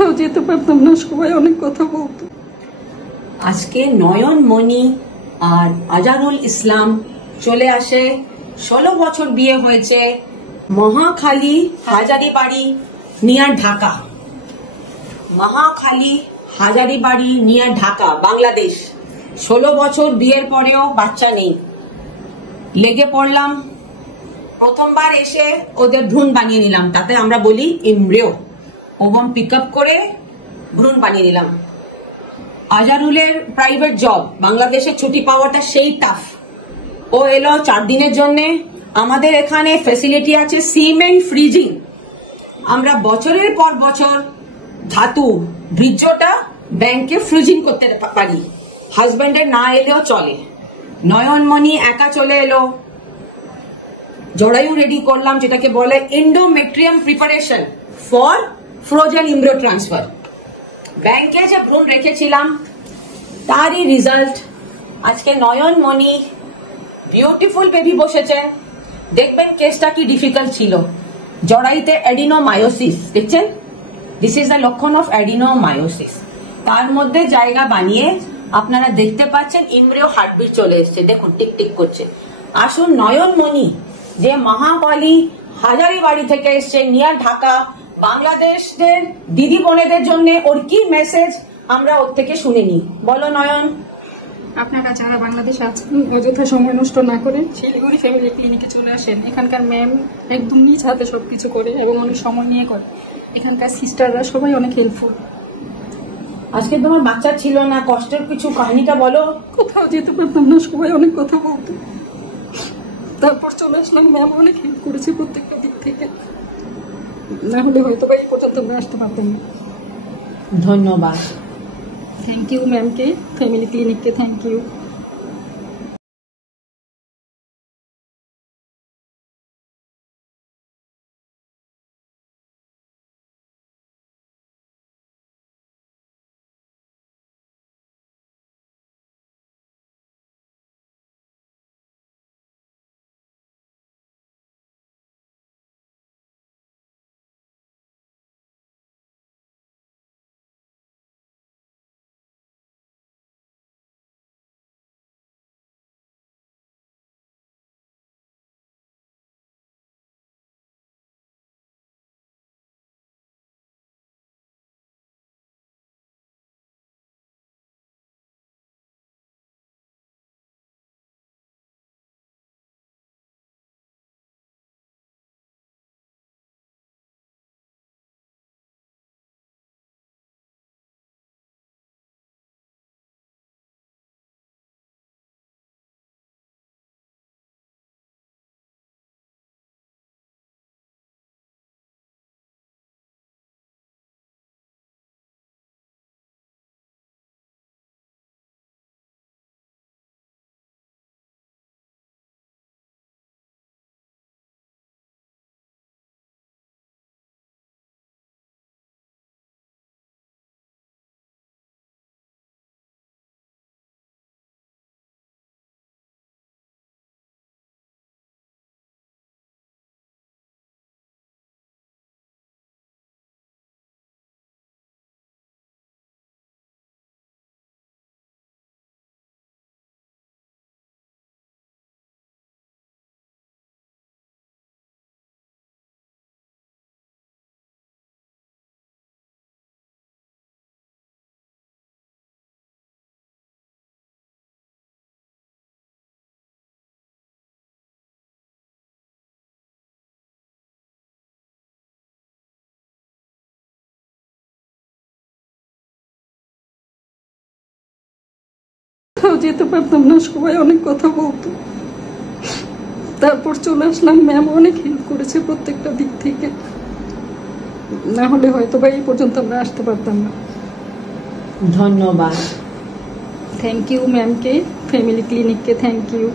কোথাও যেতে পারতাম না, সবাই অনেক কথা বলতো। আজকে নয়ন মণি আর আজারুল ইসলাম চলে আসে, 16 বছর বিয়ে হয়েছে, মহাখালী হাজারিবাড়ি নিয়ার ঢাকা। মহাখালী হাজারিবাড়ি নিয়ার ঢাকা, বাংলাদেশ। 16 বছর বিয়ের পরেও বাচ্চা নেই। লেগে পড়লাম, প্রথমবার এসে ওদের ভ্রূণ বানিয়ে নিলাম, তাতে আমরা বলি এমব্রিও। ওভাম পিক আপ করে ভ্রূণ বানিয়ে নিলাম। আজারুলের প্রাইভেট জব, বাংলাদেশে ছুটি পাওয়াটা সেই টাফ। ও এলো 4 দিনের জন্যে। আমাদের এখানে ফ্যাসিলিটি আছে সিমেন্ট ফ্রিজিং। আমরা বছরের পর বছর ধাতু বীর্যটা ব্যাংকে ফ্রিজিং করতে পারি, হাজবেন্ডের না এলেও চলে। নয়নমণি একা চলে এলো, জরায়ু রেডি করলাম, যেটাকে বলে endometrium preparation for frozen embryo transfer. ব্যাংকে যে ভ্রূণ রেখেছিলাম তারই রেজাল্ট। আজকে নয়নমণি বিউটিফুল বেবি বসেছে। দেখবেন কেসটা কি ডিফিকাল্ট ছিল। জরাইতে অ্যাডিনোমায়োসিস, দেখছেন, দিস ইজ দ্য লক্ষণ অফ অ্যাডিনোমায়োসিস। তার মধ্যে জায়গা বানিয়ে আপনারা দেখতে পাচ্ছেন এমব্রিও হার্টবিট চলে এসছে, দেখুন টিক টিক করছে। আসুন নয়নমণি যে মহাকালী হাজারিবাড়ি থেকে এসছে নিয়ার ঢাকা, বাংলাদেশের দিদি বোনেদের জন্য ওর কি মেসেজ আমরা ওর থেকে শুনে নিই। বলো নয়ন। আপনারা যারা বাংলাদেশে আছেন, অযথা সময় নষ্ট না করে শিলিগুড়ি ফ্যামিলি ক্লিনিকে চলে আসেন। এখানকার ম্যাম একদম নিজ হাতে সবকিছু করে এবং অনেক সময় নিয়ে করে। এখানকার সিস্টাররা সবাই অনেক হেল্পফুল। আজকে তোমার বাচ্চা ছিল না, কষ্টের কিছু কাহিনীটা বলো। কোথাও যেতে পারতাম না, সবাই অনেক কথা বলতো। তারপর চলে আসলাম, ম্যাম অনেক হেল্প করেছে প্রত্যেকটা দিক থেকে। না হলে হয়তো বা এই পর্যন্ত আমরা আসতে পারতাম না। ধন্যবাদ। থ্যাংক ইউ ম্যামকে, ফ্যামিলি ক্লিনিককে থ্যাংক ইউ। কোথাও যেতে পারতাম না, সবাই অনেক কথা বলতো। তারপর চলে আসলাম, ম্যাম অনেক হেল্প করেছে প্রত্যেকটা দিক থেকে। না হলে হয়তো বা এই পর্যন্ত আমরা আসতে পারতাম না। ধন্যবাদ। থ্যাংক ইউ ম্যামকে, ফ্যামিলি ক্লিনিককে থ্যাংক ইউ।